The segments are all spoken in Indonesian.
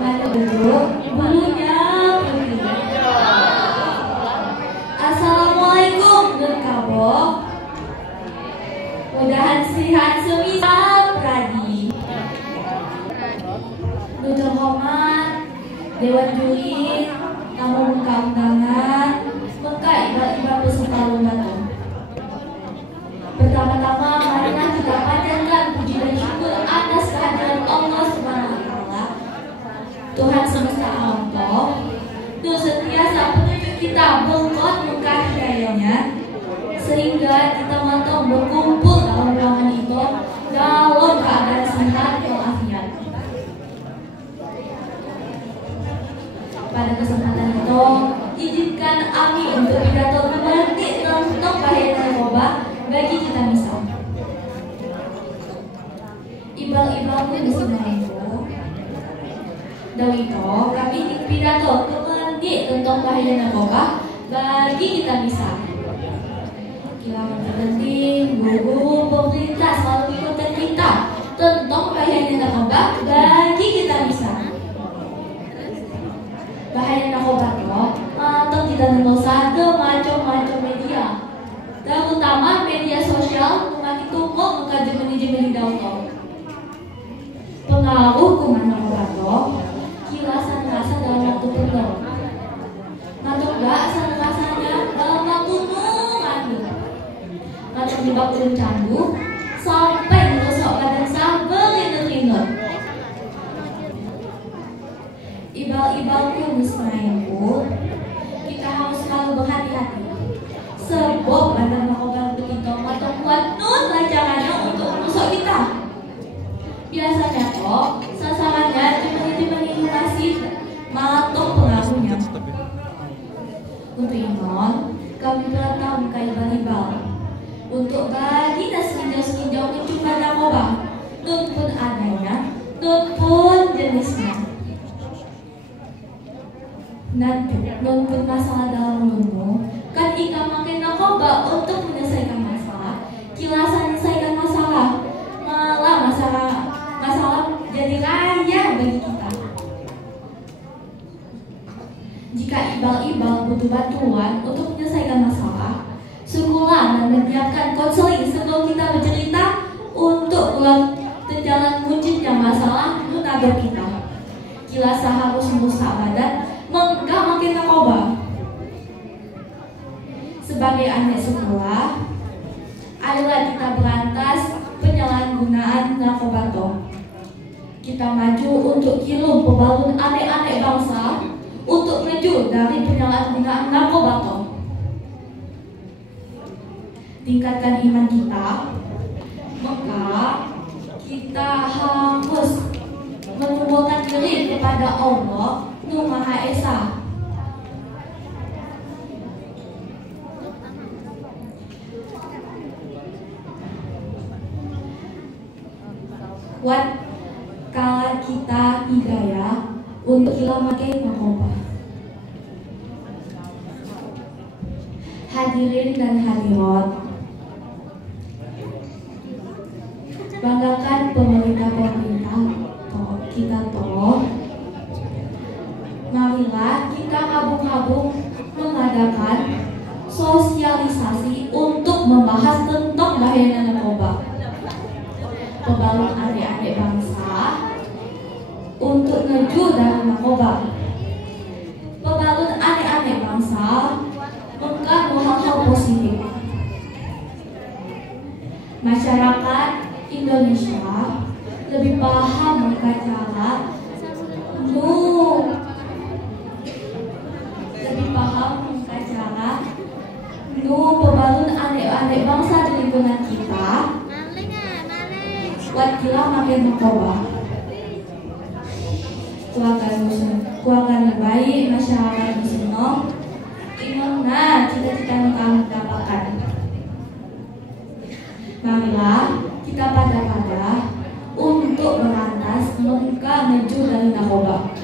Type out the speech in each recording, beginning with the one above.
Mari duduk, bulunya putih. Assalamualaikum Nur Kabok. Mudahan sehat semisal pradi. Nur terhormat Dewan Juri, tamu muka undangan, muka iba-iba peserta lomba. Pertama-tama marilah kita panjatkan puji dan syukur atas kehadiran Allah Subhanahu wa Ta'ala, Tuhan semesta alam, Tuh sentiasa petunjuk kita berkat muka hidayahnya, sehingga kita mampu berkumpul dalam ruangan itu dalam keadaan sehat walafiat. Pada kesempatan itu, izinkan Ami untuk pidato memetik tentang bahaya narkoba bagi kita misal. Ibal-ibalku di sini itu, dan itu kami pidato memetik tentang bahaya narkoba bagi kita misal. Kira penting guru-guru pemerintah selalu ingatkan kita tentang bahaya narkoba bagi kita misal. Bahaya narkoba itu atau kita satu macam-macam media, terutama media sosial mengenai tumpuk muka jemeni daun. Pengaruh kuman narkoba kilasan rasa dalam waktu penuh. Ngantuk gak san rasanya dalam waktu nunggu. Ngantuk dibakun candu sampai merusak badan sampai rinut-rinut. Ibal-ibalku mismainku, kita harus selalu berhati-hati. Sebab badan narkoba untuk kita atau kuat nun lancarannya untuk merusak kita. Biasanya kok sasarannya cuma inovasi malah pengaruhnya. Untuk inon, kami telah muka ibal-ibal untuk bagi sekinjau mencubah narkoba, nun pun adanya, nun pun jenisnya. Nanti, nun pun masalah dalam mulutmu, kan ika makin narkoba untuk menyelesaikan masalah, kilasan menyelesaikan masalah, malah masalah jadi raya bagi kita. Jika ibal-ibal butuh bantuan untuk menyelesaikan masalah, syukurlah dan menyiapkan konseling sebelum kita bercerita untuk keluar ke jalan wujudnya masalah menabrak kita. Kilasa harus merusak badan, menggak makin narkoba. Sebagai anak sekolah, ayolah kita berantas penyalahgunaan narkoba. Kita maju untuk kirim pembangun anak-anak bangsa untuk maju dari penyalahgunaan narkoba. Tingkatkan iman kita, maka kita harus menumbuhkan diri kepada Allah Nuh Maha Esa. Wat kala kita hidayah untuk kita memakai narkoba. Hadirin dan hadirat, banggakan pemerintah kita marilah kita kabung-kabung mengadakan sosialisasi untuk membahas tentang bahaya narkoba. Pembangun adik-adik bangsa untuk ngeju dari narkoba. Pembangun adik-adik bangsa mengandung hal-hal positif. Masyarakat Indonesia lebih paham mengenai cara pembangun adik-adik bangsa di lingkungan kita. Wakilah makin narkoba. Keluarga baik, masyarakat muslim, ingin cita-cita yang kamu dapatkan. Marilah kita pada untuk berantas membuka menuju dari narkoba.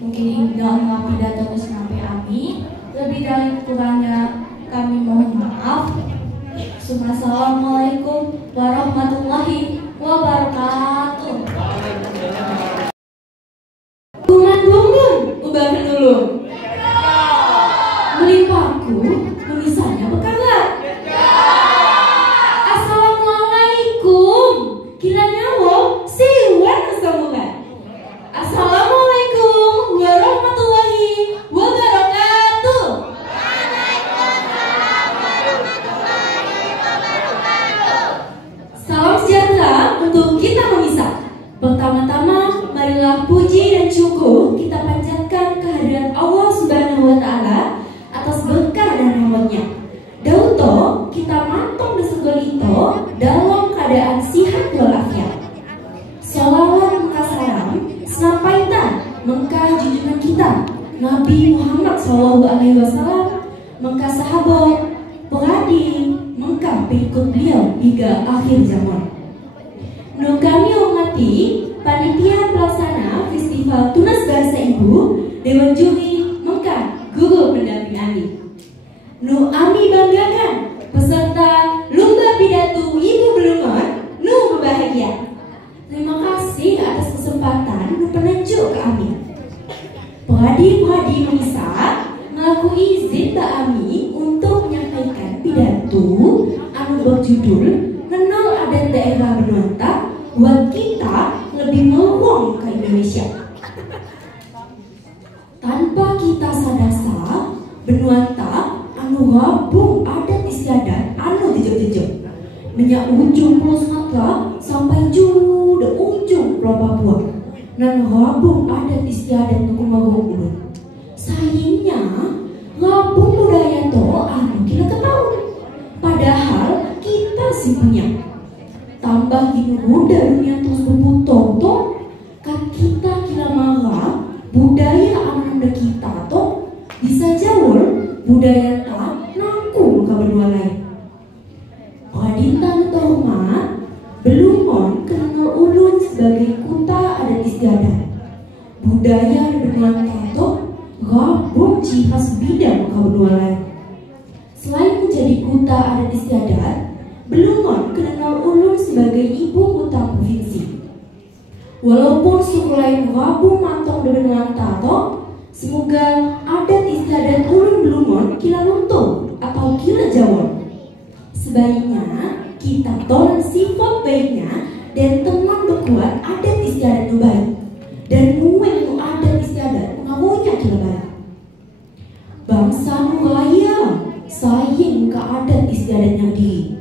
Mungkin ini dalam pidato sampai Ami. Lebih dari kurangnya kami mohon maaf. Assalamualaikum warahmatullahi wabarakatuh. untuk kita memisah. Pertama-tama, marilah puji dan syukur kita panjatkan kehadiran Allah Subhanahu wa Ta'ala atas berkah dan rahmatnya. Dauto kita mantong desenggol itu dalam keadaan sihat walafiat. Salawat muka salam senampaitan mengkah junjungan kita Nabi Muhammad SAW, mengkah sahabat, peradi, mengkah pengikut beliau hingga akhir zaman. Nu kami hormati panitia pelaksana Festival Tunas Bahasa Ibu, Dewan Juri, mengkah guru pendamping Ami. Nu Ami banggakan peserta Lomba Pidato Ibu Belumon, nu berbahagia. Terima kasih atas kesempatan nu penunjuk ke Ami. Peradi-peradi memisah mengaku izin Mbak Ami untuk menyampaikan pidato anu berjudul Kenal Adat Daerah Benuanta buat kita lebih meluang ke Indonesia. Tanpa kita sadar, Benuanta anu gabung adat istiadat anu jejak-jejak minyak ujung Pulau Sumatera sampai jude ujung Pulau Papua dan gabung adat istiadat nu kumagong ulun. Sayangnya gabung budaya to anu kita ketahui, padahal kita sih punya. Tambah gini muda dunia terus berputar toh, kan kita kira marah budaya anu kita toh bisa jauh budaya tak nangkung ke benua lain. Pradintan terhormat, Belumon kenal ulun sebagai kuta adat istiadat. Budaya Benuanta toh gabung ciri khas bidang ke benua lain. Selain menjadi kuta adat istiadat, Belumon kenal ulun sebagai ibu kota provinsi. Walaupun suku lain gabung mantong di Benuanta toh, semoga adat istiadat ulun Belumon kila luntur atau kila jawon. Sebaiknya kita tolong sifat baiknya dan teman berkuat adat istiadat itu baik, dan mueng adat istiadat pengamunya kila baik. Bangsa Nuraya sayang ke adat istiadatnya diri.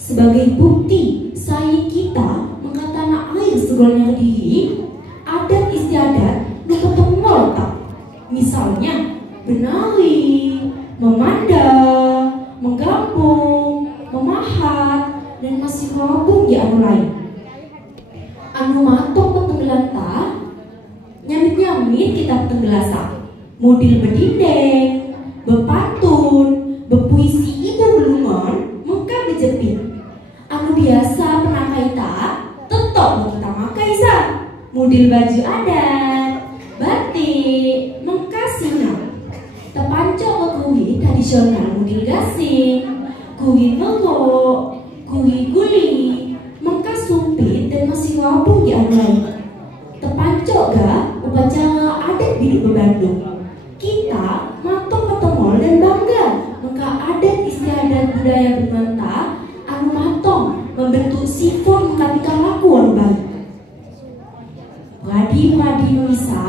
Sebagai bukti sayang kita mengkat tanah air segolnya diri, adat istiadat ketemu tak. Misalnya menari, memandang, menggabung, memahat, dan masih gabung di anu lain. Anu matok petenggelanta, nyamit-nyamit kita petenggelasa, model bedindeng, bepantun, bepuisi ibu Belumon, mengka bejepit. Anu biasa pernah kaita, tetap kita makai sa, model baju adat, batik, mengka singa. Tepancok ke kuwi tradisional model gasing, kuwi melok, kuwi guli, mengka sumpit dan masih gabung di anu lain. Tepancok ga upacara adat bidu Bandung. Kita matok ketemol dan bangga mengka adat istiadat budaya Benuanta anu matong membentuk sifat mengka tingkah laku anu baik. Padi-padi Indonesia,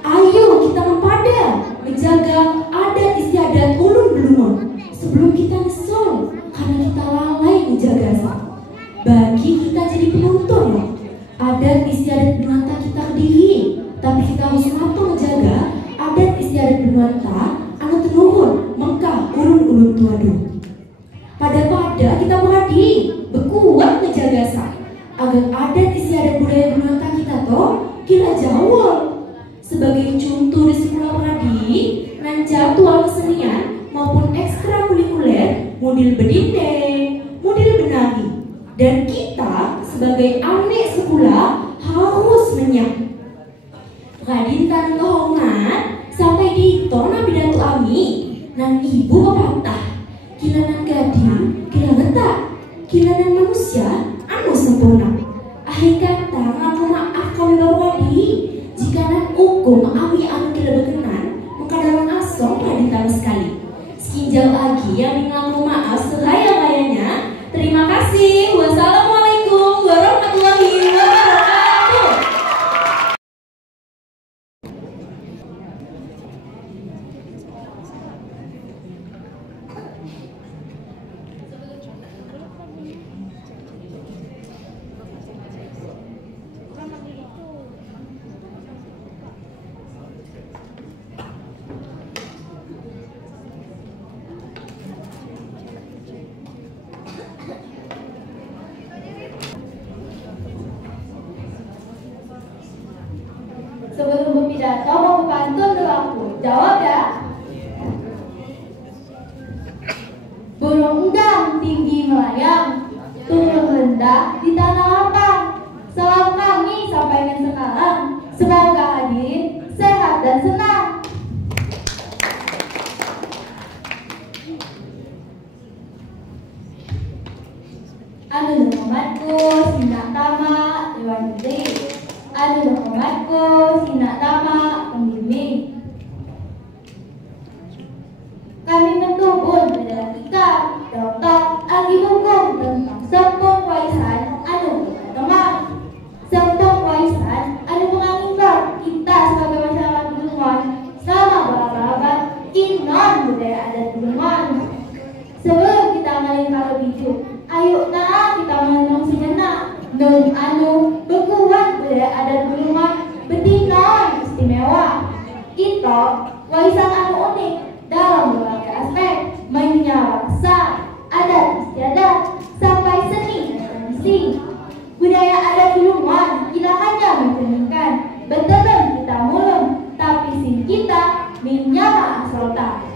ayo kita mempada menjaga adat istiadat ulun Belumon sebelum kita nyesel karena kita lalai menjaga. Bagi kita jadi penonton adat istiadat Benuanta kita berdiri, tapi kita harus matang menjaga adat istiadat Benuanta anu tenuhun mengkah ulun-ulun tuadu. Pada kita berhadi berkuat menjaga agar adat istiadat budaya Benuanta kita toh kira jauh. Sebagai contoh di sekolah peradi dan jadwal kesenian maupun ekstrakurikuler model bedindeng, model benari, dan kita sebagai anak sekolah harus menyang. Pradintan kehormat sampai di tona pidato Ami nan ibu bapantah kilanan gading, kilanan tak, kilanan manusia anu sempurna. Akhir kata ngaku maaf kami bapadi jika nan hukum Ami anu kila berkenan mengkadalan asong pradintan sekali. Sekinjal lagi yang mengaku maaf selaya-layanya. Terima kasih. Wassalamualaikum warahmatullahi wabarakatuh. Sebelum berpidato mau pantun dulu aku. Jawab ya. Burung udang tinggi melayang, turun rendah di tanah lapang. Salam kami sampaikan sekarang. Semoga hadirin sehat dan senang. Anu hormatku sinak tama Dewan Menteri. Anu hormatku sinak tama pembimbing. Kami mentubun berdaya kita Dr. Agi Hukum tentang Sempung Waisan anu teman. Sempung Waisan anu menganggap kita sebagai masyarakat Bulungan selama berabad inon budaya adat Bulungan. Sebelum kita melingkar lebih jauh, ayo kita menenung sejenak. Nun anu berkuat budaya adat Bulungan betinon istimewa. Itu warisan anu unik dalam berbagai aspek, menyabaksa adat istiadat sampai seni dan tradisi. Budaya adat Bulungan tidak hanya mencerminkan betenun kita mulung, tapi sin kita minyama asolta.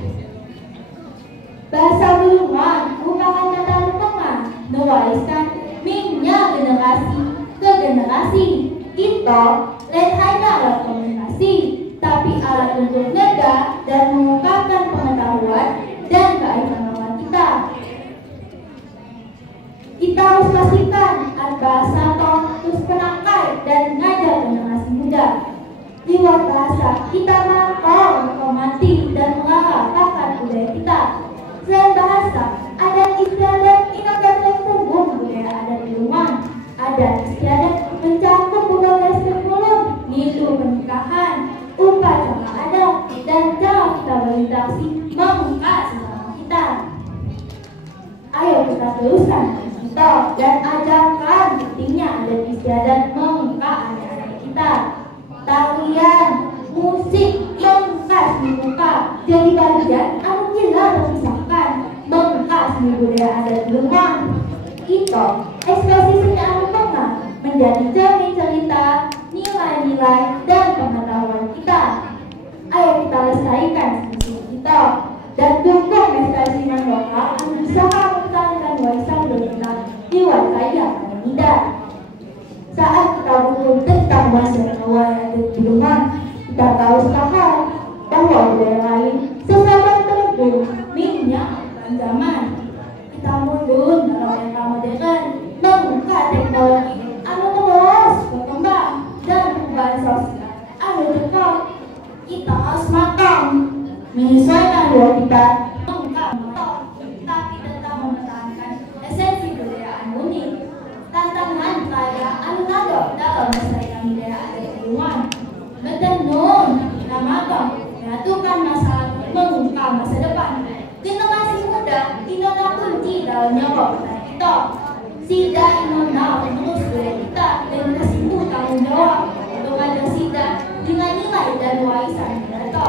Bahasa Bulungan merupakan kata lupengan mewariskan minyak generasi ke generasi. Itu lain hanya alat komunikasi, tapi alat untuk neda dan mengungkapkan pengetahuan dan keanekaragaman kita. Kita harus pastikan bahasa tong terus penangkai dan mengajar generasi muda. Lewat bahasa kita mampu menghormati dan mengarahkan budaya kita. Selain bahasa, adat istiadat ingat punggung budaya adat Bulungan. Adat istiadat mencakup berbagai sebelum nilu pernikahan, upacara adat, dan cara kita berinteraksi mengungkap sesama kita. Ayo kita teruskan kita dan ajarkan pentingnya adat istiadat mengungkap anak-anak kita. Tarian, musik, mengungkap seni muka jadi bagian anu gila terpisahkan mengungkap seni budaya adat Bulungan. Itu ekspresi seni anu pernah menjadi cermin cerita, nilai-nilai, dan pengetahuan kita. Ayo kita lestarikan seni kita dan dukung ekspresi lokal anu berusaha melestarikan warisan budaya di wilayah Pangandaran. Saat kita butuh tentang masyarakat adat Bulungan, kita tahu sekarang bahwa budaya lain sesama terhubung minyak dan zaman. Kita mundur dalam era modern, membuka teknologi anu terus berkembang dan perubahan sosial anu cepat. Kita harus matang menyesuaikan diri kita mengungkap tapi tetap mempertahankan esensi budaya anu unik. Tantangan kaya anu nado dalam melestarikan budaya adat Bulungan. Betenun, ramadan, menyatukan masalah, mengungkap masa depan. Generasi muda inona kunci dalam nyawa budaya kita. Sida inona menerus budaya kita dan kasihmu tanggung jawab untuk ada sida dengan nilai dan warisan kita.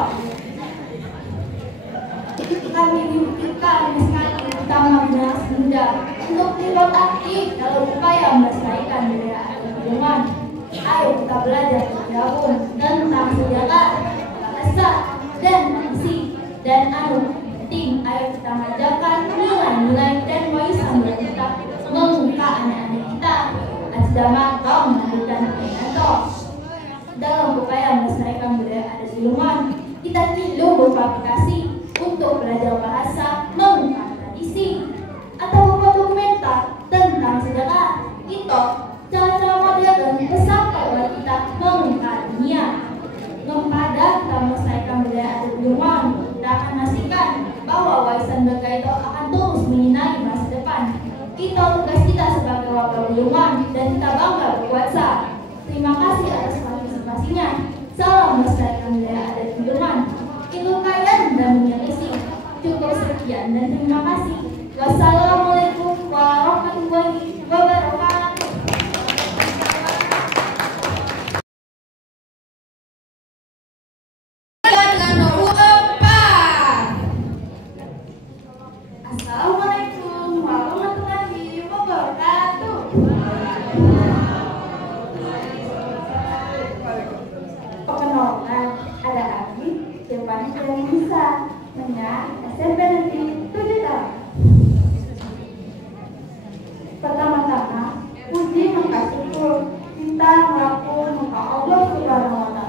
Kami dibutuhkan sekali utama generasi muda untuk terlibat aktif dalam upaya melestarikan budaya adat Bulungan. Ayo kita belajar bergabung tentang sejarah, bahasa, dan tradisi dan anu penting. Ayo kita mengajarkan nilai-nilai dan warisan budaya kita mengungkap anak-anak kita. Asdama kau melanjutkan pidato dalam upaya melestarikan budaya adat Bulungan. Kita perlu beraplikasi untuk belajar bahasa, mengungkap tradisi, atau membuat dokumenter tentang sejarah. Itu cara-cara modern sampai oleh kita mengungkap dunia. Kepada kita melestarikan budaya adat Bulungan, kita akan memastikan bahwa warisan budaya itu akan terus menyinari masa depan. Itu tugas kita sebagai warga Bulungan dan kita bangga berkuasa. Terima kasih atas partisipasinya. Salam melestarikan budaya adat Bulungan. Itu kalian dan menyelisih. Cukup sekian dan terima kasih. Wassalamualaikum warahmatullahi wabarakatuh. Assalamualaikum warahmatullahi wabarakatuh. SMP Negeri 7 Tarap. Pertama-tama, puji maka syukur kita mengaku muka Allah Subhanahu wa Ta'ala.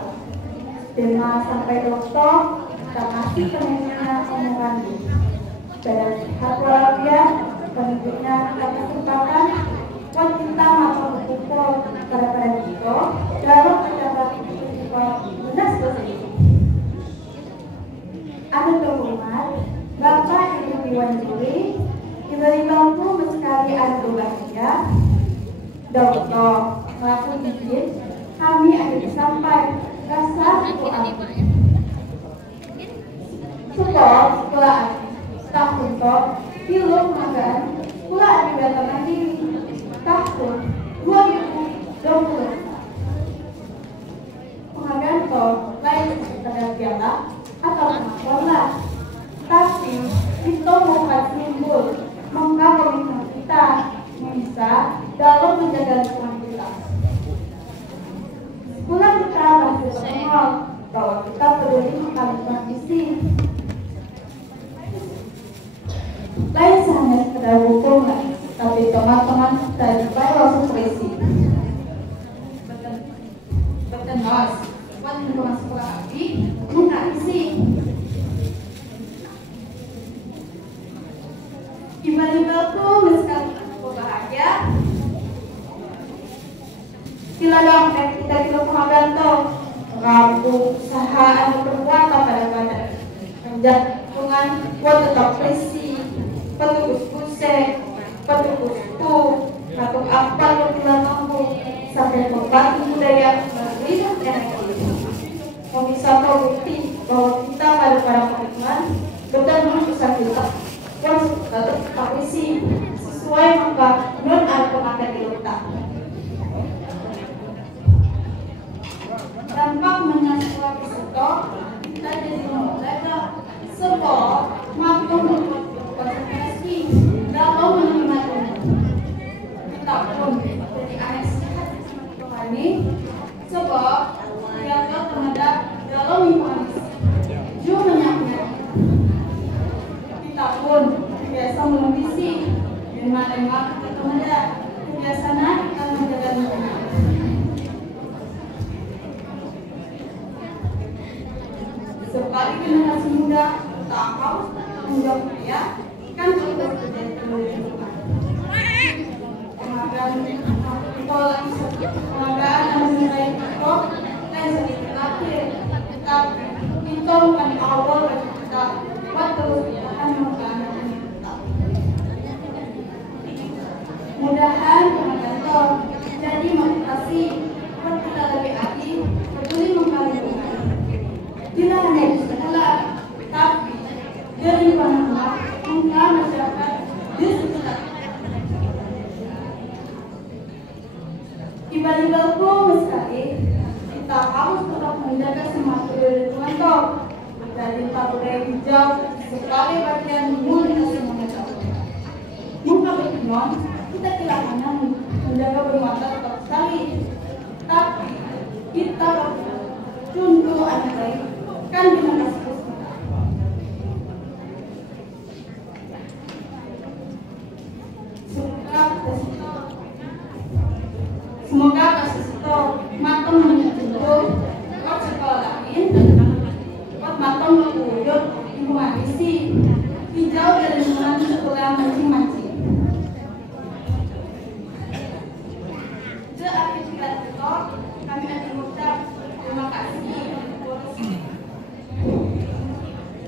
Tema sampai dokter, kita kasih penelitian omongan badan sehat walafiat, penunjuknya kita kesempatan buat kita makan berkumpul pada kita dalam acara festival Lunas Bersih. Anu terhormat, Bapak Ibu Dewan Juri, diberi bangku sekali anu bahagia, Dokter melakukan izin, kami ada sampai rasa doa. Support sekolah tahun top film magang sekolah data mandiri tahun 2020. Penghargaan top lain sekedar piala atau pengakuan, tapi itu bukan simbol mengapa komitmen kita bisa dalam menjaga lingkungan kita. Sekolah kita masih terkenal bahwa kita peduli mengkalikan visi. Lain hanya sekedar hukum, tapi teman-teman dari Bapak Supresi bertenas buat lingkungan sekolah api bukan isi. Ibadah-ibadahku sekali bahagia. Sila doakan kita penghargaan rabu usaha anu perbuatan pada badan penjatuhan buat tetap presi petugas pusat petugas pu atau apa yang kita mampu sampai membantu budaya berhidup energi. Memisahkan bukti bahwa kita pada komitmen betul bisa kita tetap presi sesuai maka non ada pemakai diletak. Dampak menyasar peserta kita jadi membaca sebab mampu konsentrasi dalam menerima kita pun jadi anak sehat rohani sebab jaga terhadap dalam lingkungan juga menyangkut kita pun biasa mengisi dengan kita terhadap kebiasaan kita menjaga lingkungan. Sekali generasi muda tak harus menjawab dia kan sudah terjadi penelitian. Penghargaan yang menilai kita dan sedikit akhir tapi kita bukan awal bagi kita buat terus bertahan menggunakan kita. Mudahan penghargaan jadi motivasi buat kita lebih aktif peduli mengkali. Tidak hanya di sekolah, tapi dari mana kita masyarakat di sekitar. Ibadah-ibadahku sekali, kita harus tetap menjaga semangat lingkungan top dari budaya hijau sebagai bagian imunitas semangat. Muka berkenan, kita tidak hanya menjaga bermata tetap sekali, tapi kita contoh anak baik. Kan dengan kasus semoga kasus itu matang menyentuh buat sekolah lain buat matang mewujud lingkungan isi hijau dari lingkungan sekolah mancing-mancing. Seaktivitas itu kami akan mengucap terima kasih.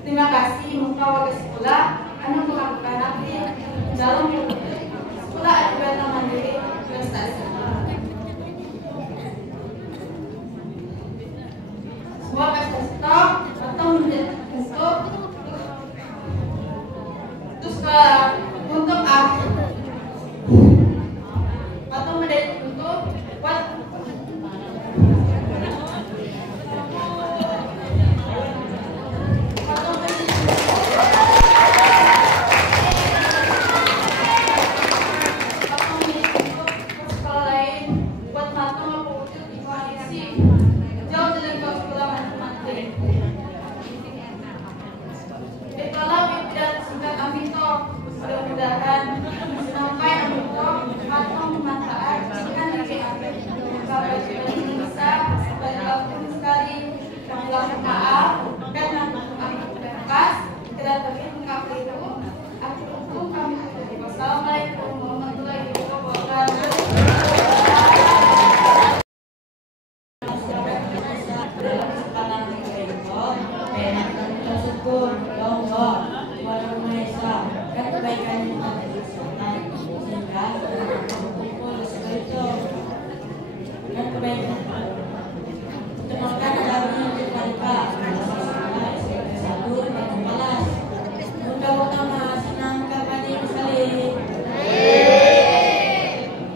Terima kasih muka sekolah anu melakukan aktif dalam sekolah Adibata Mandiri Prestasi. Semua prestasi stop atau menjadi bentuk terus untuk atau menjadi bentuk buat kebaikan. Perkenalkan kami Marika, SMP 1 Batu Palas. Bunda pertama senang kami sekali.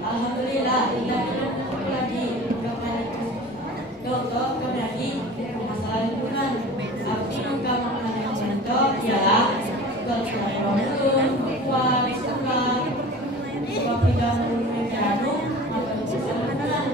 Alhamdulillah kita berkumpul lagi untuk kami lagi masalah lingkungan. Tapi muka makanan yang mentok ya kalau kuat sekolah kopi dan mengandung maka bisa lingkungan.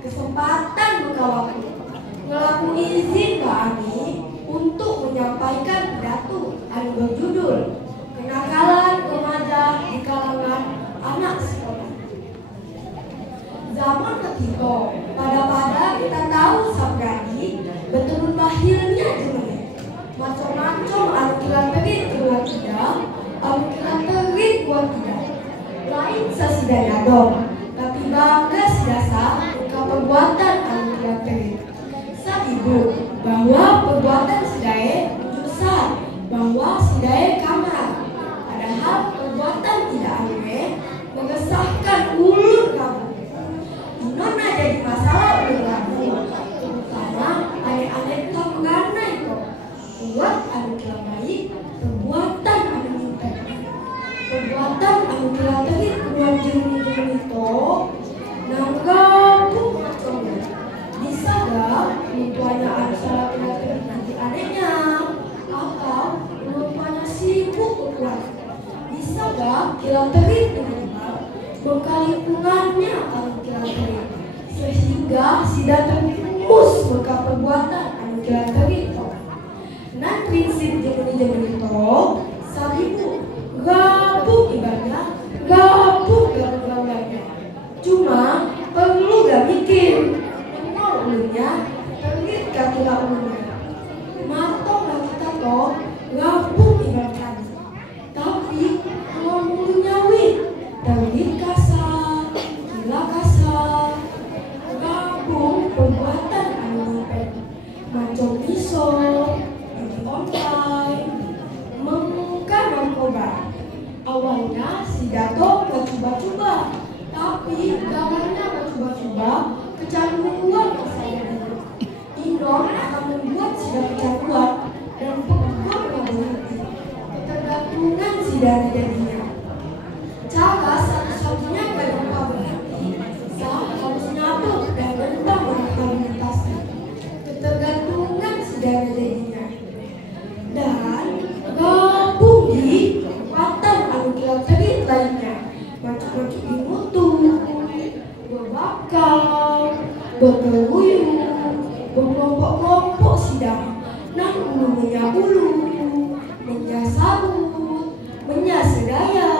Kesempatan buka waktu ngelaku izin Mbak Ami untuk menyampaikan pidato anu berjudul Kenakalan Remaja di Kalangan Anak Sekolah. Zaman ketika pada kita tahu sabrani betul bahilnya jemeneh macam-macam anu kilat terit buat tidak, anu kilat terit buat tidak lain sasidaya dong, tapi bangga sedasa perbuatan anu kilat terit. Ibu bahwa perbuatan sedaya dosa, bahwa sedaya kamar, padahal perbuatan tidak aneh mengesahkan ulur kamu. Inona jadi masalah ulur kamu, terutama aneh-aneh tak menganai kok. Buat anu kilat baik, perbuatan anu nyimpen, perbuatan anu kilat terit keluar jenis itu, nangka tuanya ada salah tidak nanti anehnya atau tuanya sibuk berkuat bisa gak kilat terit minimal berkali-kalinya anu kilat terit sehingga tidak terputus berkat perbuatan anu kilat terit nan prinsip jenis itu sabibu gabung ibaratnya gabung gabung-gabungnya cuma perlu gak mikir ulurnya kita umumnya matong kita toh gabung ibaratkan tapi ngomong nyawit terbit kasar gila kasar gabung perbuatan anu macam iso di online mengungkap narkoba awalnya si Dato coba-coba tapi dalamnya coba-coba kecanduan saya Indon akan membuat sidang kecanduan dan pengembang yang berhenti ketergantungan sidang jadinya. Cara satu-satunya berupa berhenti saat harus nabung dan rentang merehabilitasi ketergantungan sidang jadinya dan gabung di kekuatan berkeruyung, berkelompok-kelompok sidang, nan ulu ulu, menyasarut, menyasedaya,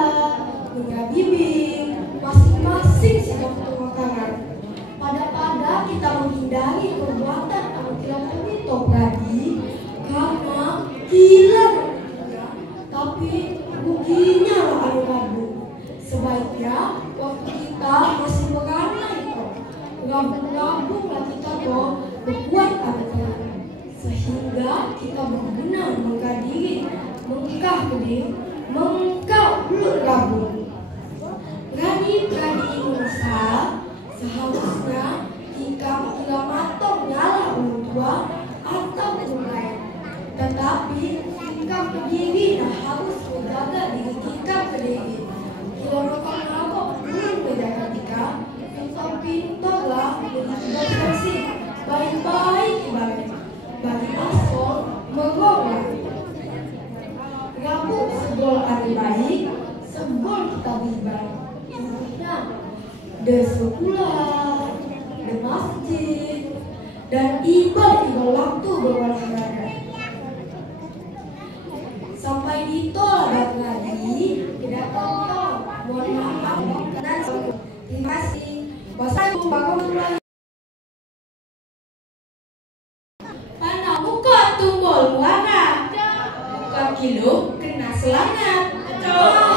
menyabibing, masing-masing sidang pertengahan. Pada kita menghindari perbuatan anu kilatan itu berarti karena gila tapi ruginya lah anu gabung. Sebaiknya waktu kita masih beranai kok, gabung lah kita kok berbuat apa sehingga kita benar-benar mengkadiri, mengkah keding, mengkah belum gabung. Berani-berani Indonesia seharusnya jika matong nyala orang tua atau orang lain. Tetapi jika berdiri dah harus menjaga diri kita sendiri. Kalau rokok belum menjaga kita, pintar-pintarlah berinteraksi baik-baik ibadah. Bagi asal meronglah. Gabung sebol hari baik, sebol kita beribadah. Contohnya di sekolah, di masjid, dan ibadah waktu berolahraga. Sampai ditolak lagi, tidak tahu. Mohon maaf, terima kasih. Wassalamualaikum. Mana muka tumbol muara, muka kilo kena selangat.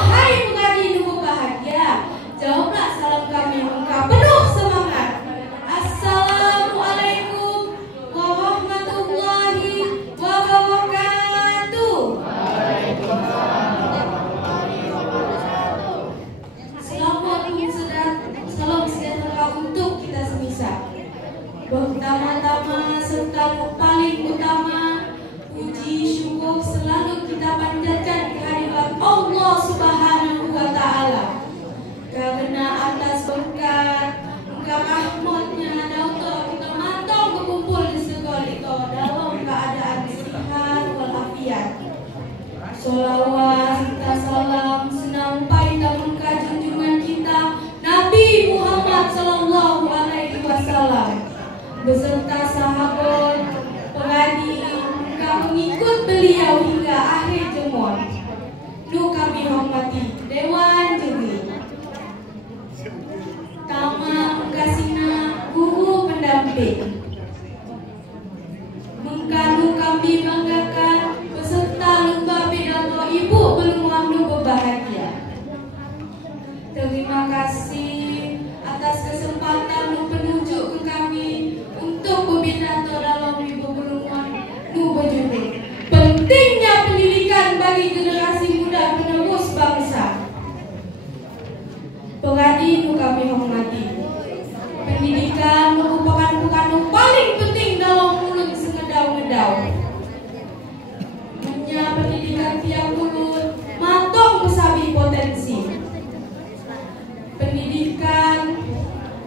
Hai pengadi nunggu bahagia, jawablah salam kami muka penuh semangat. Assalamualaikum warahmatullahi wabarakatuh. Salam sejahtera untuk kita semisa. Pertama-tama serta paling utama, puji syukur selalu kita panjatkan kehadirat Allah Subhanahu wa Ta'ala. Karena atas berkat rahmatnya Allah kita matang berkumpul di segala itu dalam keadaan sehat walafiat. Salawat serta salam senampai dalam junjungan kita Nabi Muhammad Sallallahu Alaihi Wasallam beserta sahabat pengadi mengikut beliau hingga akhir zaman. Nu kami hormati Dewan Juri, Tama Kasina guru pendamping, mengkanu kami banggakan beserta lumba pidato ibu belum berbahagia. Terima kasih atas kesempatan penunjuk ke kami untuk berpidato dalam ibu belum berjudul pentingnya pendidikan bagi generasi muda penerus bangsa. Pengadi kami hormati, pendidikan merupakan bukan yang paling penting dalam mulut sengedau-ngedau. Hanya pendidikan tiap mulut matang besabi potensi.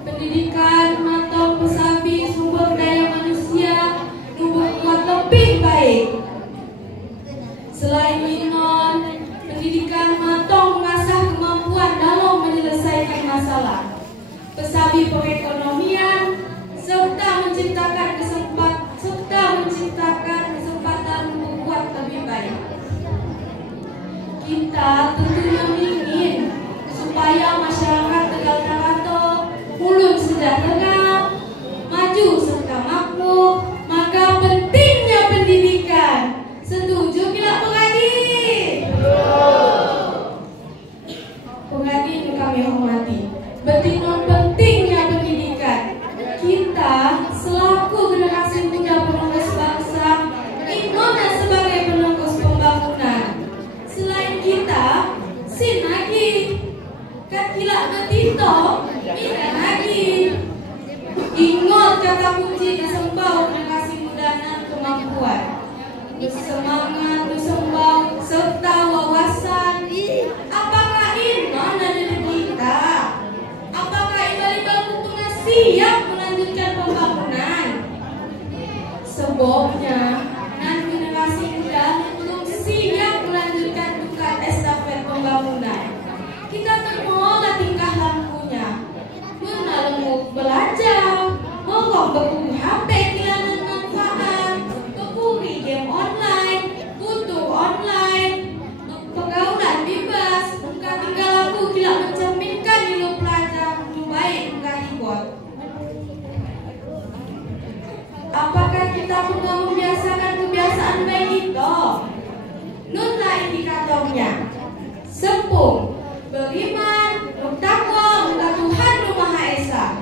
Pendidikan matang besabi sumber daya manusia membuat lebih baik. Selain iman, pendidikan matang mengasah kemampuan dalam menyelesaikan masalah, besabi perekonomian, serta menciptakan kesempatan membuat lebih baik. Kita tentunya ingin supaya masyarakat Tegal Narata mulus sejahtera, maju serta makmur, maka pentingnya pendidikan. Setuju tidak pengadi? Pengadi kami hormati, betul pentingnya pendidikan. Kita selaku generasi muda penerus bangsa, ingin sebagai penerus pembangunan. Selain kita, sin lagi, kakila ketito, tidak lagi. Ingat kata kunci disembau generasi muda dan kemampuan, bersemangat, bersembau, serta wawasan. Apakah iman ada di kita? Apakah ibadah untungnya siap melanjutkan pembangunan? Sebabnya, dan generasi muda belum siap melanjutkan tugas estafet pembangunan. Kita termola tingkah lakunya, menalemu belajar, kamu gak membiasakan kebiasaan baik itu. Nunlah indikatornya. 10. Beriman, bertakwa kepada Tuhan Yang Maha Esa.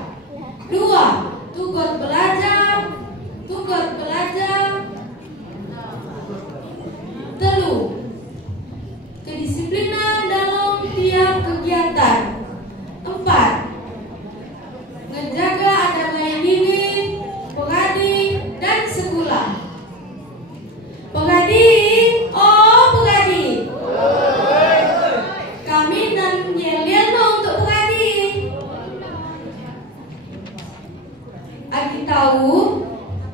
2. Tugot belajar. 3. Kedisiplinan dalam tiap kegiatan. 4. Menjaga adanya diri, pengadi, dan sekolah. Pengadi, oh pengadi. Kami dan yel-yel untuk pengadi. Agi tahu,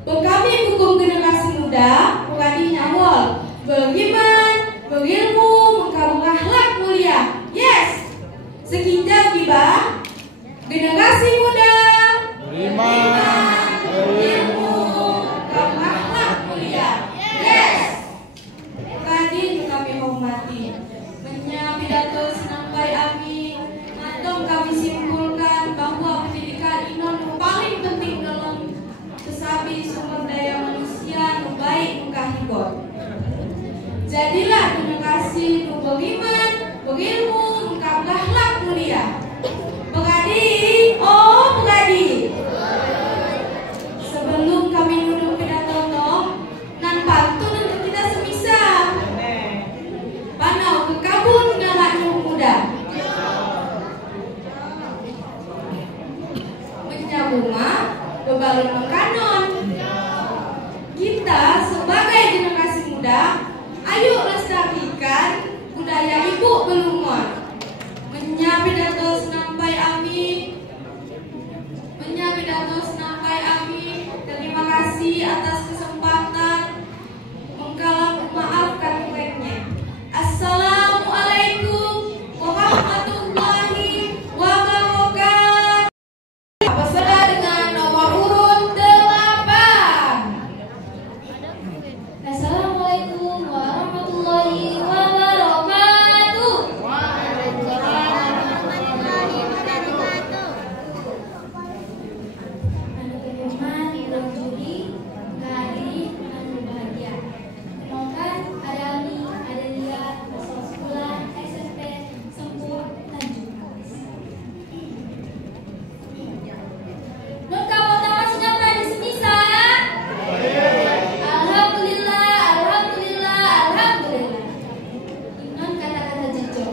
kami hukum generasi muda, pengadi nyawal, beriman, berilmu, berakhlak mulia. Yes. Sekinjal tiba. Generasi muda beriman, berilmu, berakhlak mulia. Yes. Tadi kami hormati. Pidato sampai amin. Matang kami simpulkan bahwa pendidikan inon paling penting dalam kesabi sumber daya manusia yang baik mengkahibot. Jadilah generasi beriman, berilmu, berakhlak mulia. Pengadi, oh pengadi. Sebelum kami duduk pidato nan pantun untuk kita semisal. Panau ke kabun ngamak muda. Menyabunga bebalun mengkanon. Kita sebagai generasi muda, ayo lestarikan budaya ibu belumon. Menyapidato senampai amin. Terima kasih atas kesempatan. Mengkalam maafkan kurangnya. Assalamualaikum warahmatullahi wabarakatuh. Peserta dengan nomor urut 8. Assalamualaikum warahmatullahi wabarakatuh. Anu terhormat, Ibu Juri, Kari, anu bahagia. Kenalkan, ada Ami, ada Lia, asal sekolah SMP Sempur Tanjung Kalis. Nun kamu tahu siapa di semisal? Alhamdulillah. Inon kata-kata jujur.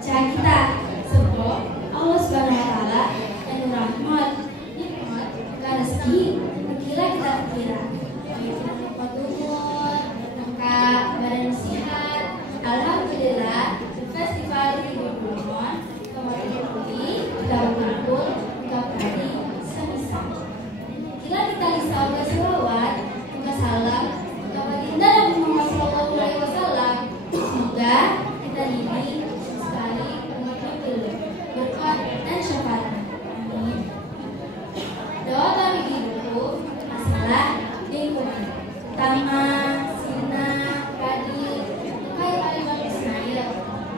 Cara kita sebab Allah Subhanahu Wa Taala anu rahmat, nikmat, rezeki, kira kita kira. Kita bersyukur, maka badan sehat. Alhamdulillah, festival Ibu Bulmon kemarin putih kita berkumpul, kita berani semisal. Kira kita risau ke selawat, ke salam, ke baginda Nabi Muhammad SAW. Semoga kita didik sekali umat dulu berkat dan syafaat. Amin. Doa kami di buku masalah lingkungan. Tama, Sina, Padi, Kai Kalimat Ismail.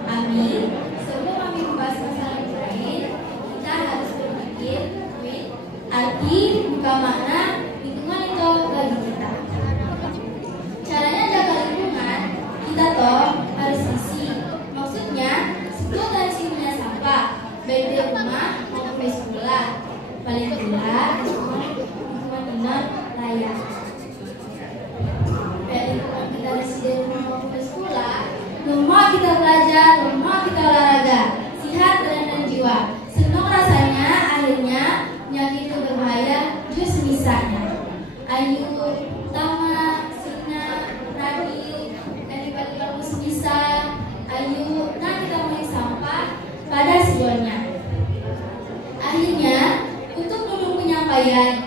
Amin. Sebelum kami membahas masalah yang lain, kita harus berpikir arti bukan makna lingkungan itu bagi kita. Caranya jaga lingkungan, kita toh harus isi. Maksudnya, sebelum dan punya sampah, baik di rumah maupun di sekolah. Paling tidak, lingkungan inon layak. Baik lingkungan kita di rumah maupun di sekolah, rumah kita belajar, rumah kita olahraga, sehat badan dan jiwa. Senang rasanya, akhirnya penyakit itu berbahaya, jus misalnya. Ayu, Tama, Sina, Radi, dan dibagi-bagi semisal. Ayu, nah kita mulai sampah pada sebuahnya. Akhirnya, untuk penyampaian